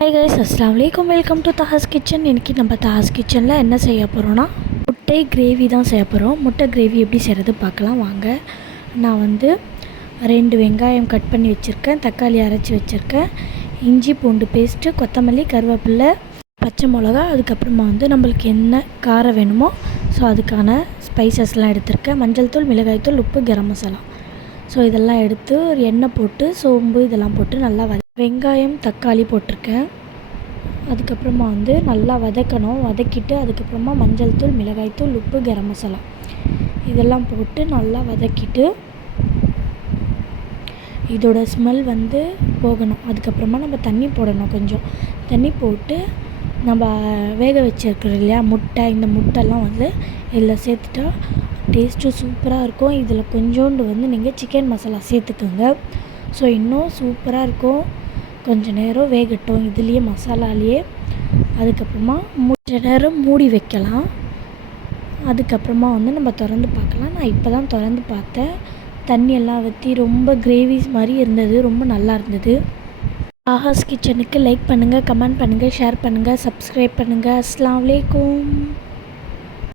Hi guys அஸ்லாம் வலைக்கம் welcome to தஹாஸ் kitchen இன்றைக்கி நம்ம தஹாஸ் கிச்சனில் என்ன செய்ய போகிறோன்னா முட்டை கிரேவி தான் செய்ய போகிறோம் முட்டை கிரேவி எப்படி செய்கிறது பார்க்கலாம். வாங்க. நான் வந்து ரெண்டு வெங்காயம் கட் பண்ணி வச்சுருக்கேன். தக்காளி அரைச்சி வச்சுருக்கேன். இஞ்சி பூண்டு பேஸ்ட்டு கொத்தமல்லி கருவேப்பிலை பச்சை மிளகா அதுக்கப்புறமா வந்து நம்மளுக்கு என்ன காரம் வேணுமோ ஸோ அதுக்கான ஸ்பைசஸ்லாம் எடுத்திருக்கேன். மஞ்சள் தூள் மிளகாய் தூள் உப்பு கரம் மசாலா. ஸோ இதெல்லாம் எடுத்து ஒரு எண்ணெய் போட்டு சோம்பு இதெல்லாம் போட்டு நல்லா வத வெங்காயம் தக்காளி போட்டிருக்கேன். அதுக்கப்புறமா வந்து நல்லா வதக்கணும். வதக்கிட்டு அதுக்கப்புறமா மஞ்சள் தூள் மிளகாய் தூள் உப்பு கரம் மசாலா. இதெல்லாம் போட்டு நல்லா வதக்கிட்டு இதோட ஸ்மெல் வந்து போகணும். அதுக்கப்புறமா நம்ம தண்ணி போடணும் கொஞ்சம். தண்ணி போட்டு நம்ம வேக வச்சிருக்கிறோம் இல்லையா? முட்டை இந்த முட்டைலாம் வந்து இதில் சேர்த்துட்டா டேஸ்ட்டு சூப்பராக இருக்கும். இதில் கொஞ்சோண்டு வந்து நீங்கள் சிக்கன் மசாலா சேர்த்துக்கோங்க. ஸோ இன்னும் சூப்பராக இருக்கும். கொஞ்சம் நேரம் வேகட்டும். இதுலேயே மசாலாலேயே. அதுக்கப்புறமா கொஞ்ச நேரம் மூடி வைக்கலாம். அதுக்கப்புறமா வந்து நம்ம திறந்து பார்க்கலாம். நான் இப்போ தான் திறந்து பார்த்தேன். தண்ணியெல்லாம் வற்றி ரொம்ப கிரேவிஸ் மாதிரி இருந்தது. ரொம்ப நல்லா இருந்தது. ஆஹாஸ் கிச்சனுக்கு லைக் பண்ணுங்கள் கமெண்ட் பண்ணுங்கள் ஷேர் பண்ணுங்கள் சப்ஸ்கிரைப் பண்ணுங்கள் அஸ்லாம் வலைக்கும்